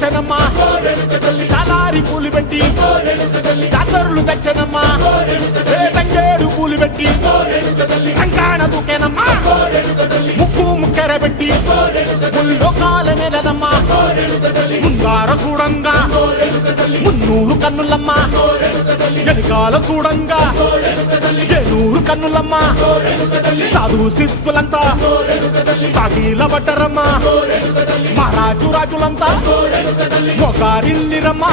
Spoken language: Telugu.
తెచ్చనమ్మా చాలారి పూలు పెట్టి జాతరులు తెచ్చనమ్మా తంగేడు పూలు పెట్టి రంగాణ దూకేనమ్మా ముక్కు ముక్కెర పెట్టి ముల్లోకాల మీదనమ్మా ముంగార చూడంగా మున్నూరు కన్నులమ్మా వెనకాల చూడంగా ఏనూరు కన్నులమ్మా సాధు సిద్ధులంతా సాగిల పడ్డరమ్మా మహారాజు రాజులంతా మొగారిల్లిరమ్మా